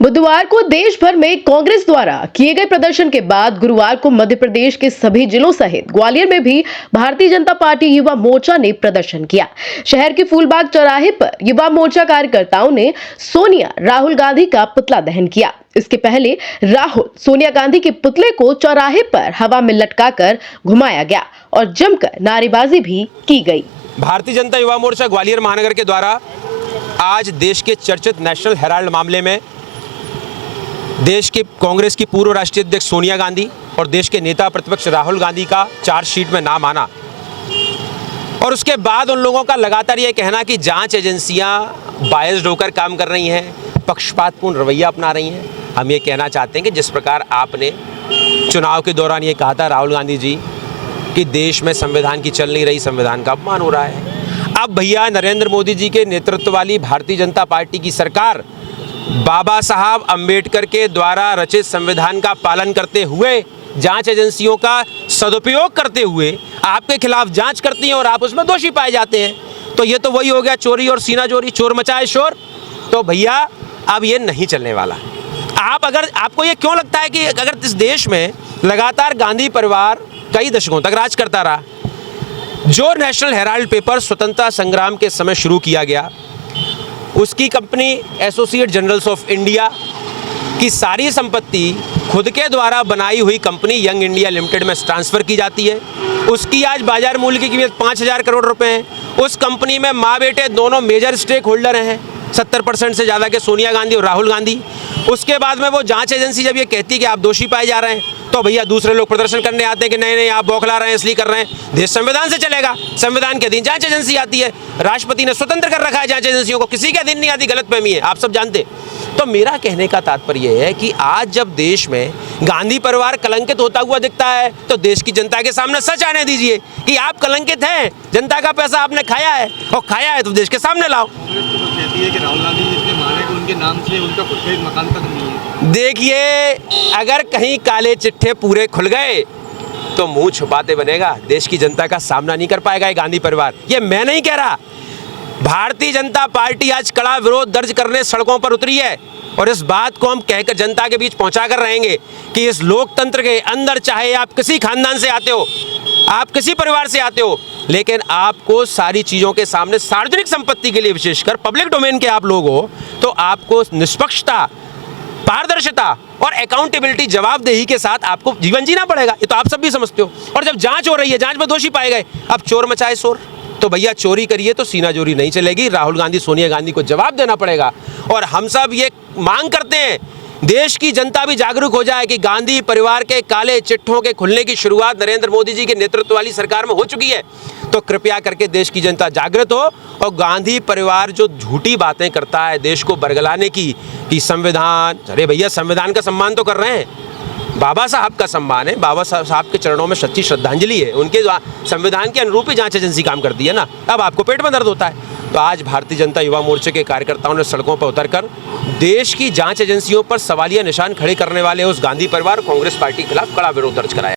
बुधवार को देश भर में कांग्रेस द्वारा किए गए प्रदर्शन के बाद गुरुवार को मध्य प्रदेश के सभी जिलों सहित ग्वालियर में भी भारतीय जनता पार्टी युवा मोर्चा ने प्रदर्शन किया। शहर के फूलबाग चौराहे पर युवा मोर्चा कार्यकर्ताओं ने सोनिया राहुल गांधी का पुतला दहन किया। इसके पहले राहुल सोनिया गांधी के पुतले को चौराहे पर हवा में लटकाकर घुमाया गया और जमकर नारेबाजी भी की गई। भारतीय जनता युवा मोर्चा ग्वालियर महानगर के द्वारा आज देश के चर्चित नेशनल हेराल्ड मामले में देश के कांग्रेस की पूर्व राष्ट्रीय अध्यक्ष सोनिया गांधी और देश के नेता प्रतिपक्ष राहुल गांधी का चार्जशीट में नाम आना और उसके बाद उन लोगों का लगातार ये कहना कि जांच एजेंसियां बायस्ड होकर काम कर रही हैं, पक्षपातपूर्ण रवैया अपना रही हैं। हम ये कहना चाहते हैं कि जिस प्रकार आपने चुनाव के दौरान ये कहा था राहुल गांधी जी कि देश में संविधान की चल नहीं रही, संविधान का अपमान हो रहा है। अब भैया नरेंद्र मोदी जी के नेतृत्व वाली भारतीय जनता पार्टी की सरकार बाबा साहब अंबेडकर के द्वारा रचित संविधान का पालन करते हुए जांच एजेंसियों का सदुपयोग करते हुए आपके खिलाफ जांच करती हैं और आप उसमें दोषी पाए जाते हैं। तो ये तो वही हो गया चोरी और सीना चोरी, चोर मचाए शोर। तो भैया अब ये नहीं चलने वाला। आपको ये क्यों लगता है कि अगर इस देश में लगातार गांधी परिवार कई दशकों तक राज करता रहा, जो नेशनल हेराल्ड पेपर स्वतंत्रता संग्राम के समय शुरू किया गया, उसकी company associate journals of India की सारी संपत्ति खुद के द्वारा बनाई हुई कंपनी यंग इंडिया लिमिटेड में ट्रांसफ़र की जाती है। उसकी आज बाजार मूल्य की कीमत 5,000 करोड़ रुपए है। उस कंपनी में माँ बेटे दोनों मेजर स्टेक होल्डर हैं, 70% से ज़्यादा के सोनिया गांधी और राहुल गांधी। उसके बाद में वो जांच एजेंसी जब ये कहती है कि आप दोषी पाए जा रहे हैं, तो भैया दूसरे लोग प्रदर्शन करने आते हैं कि नहीं आप बौखला रहे हैं, इसलिए कर रहे हैं। देश संविधान से चलेगा, संविधान के अधीन जांच एजेंसी आती है। राष्ट्रपति ने स्वतंत्र कर रखा है जांच एजेंसियों को, किसी के अधीन नहीं आती। गलतफहमी है, आप सब जानते। तो मेरा कहने का तात्पर्य है कि आज जब देश में गांधी परिवार कलंकित होता हुआ दिखता है, तो देश की जनता के सामने सच आने दीजिए कि आप कलंकित हैं, जनता का पैसा आपने खाया है, और खाया है तो देश के सामने लाओ। कि राहुल गांधी जिसके माने कि उनके नाम से उनका खुद का एक मकान तक नहीं है। देखिए, अगर कहीं काले चिट्ठे पूरे खुल गए तो मुंह छुपाते बनेगा, देश की जनता का सामना नहीं कर पाएगा ये गांधी परिवार। ये मैं नहीं कह रहा, भारतीय जनता पार्टी आज कड़ा विरोध दर्ज करने सड़कों पर उतरी है और इस बात को हम कहकर जनता के बीच पहुंचा कर रहेंगे कि इस लोकतंत्र के अंदर, चाहे आप किसी खानदान से आते हो, आप किसी परिवार से आते हो, लेकिन आपको सारी चीज़ों के सामने, सार्वजनिक संपत्ति के लिए विशेषकर पब्लिक डोमेन के आप लोग हो, तो आपको निष्पक्षता, पारदर्शिता और अकाउंटेबिलिटी, जवाबदेही के साथ आपको जीवन जीना पड़ेगा। ये तो आप सब भी समझते हो। और जब जांच हो रही है, जांच में दोषी पाए गए, अब चोर मचाए शोर, तो भैया चोरी करिए तो सीना चोरी नहीं चलेगी। राहुल गांधी सोनिया गांधी को जवाब देना पड़ेगा। और हम सब ये मांग करते हैं, देश की जनता भी जागरूक हो जाए कि गांधी परिवार के काले चिट्ठों के खुलने की शुरुआत नरेंद्र मोदी जी के नेतृत्व वाली सरकार में हो चुकी है। तो कृपया करके देश की जनता जागृत हो और गांधी परिवार जो झूठी बातें करता है देश को बरगलाने की, कि संविधान, अरे भैया संविधान का सम्मान तो कर रहे हैं, बाबा साहब का सम्मान है, बाबा साहब के चरणों में सच्ची श्रद्धांजलि है, उनके संविधान के अनुरूप ही जांच एजेंसी काम करती है ना। अब आपको पेट में दर्द होता है। तो आज भारतीय जनता युवा मोर्चे के कार्यकर्ताओं ने सड़कों पर उतरकर देश की जांच एजेंसियों पर सवालिया निशान खड़े करने वाले उस गांधी परिवार, कांग्रेस पार्टी के खिलाफ कड़ा विरोध दर्ज कराया।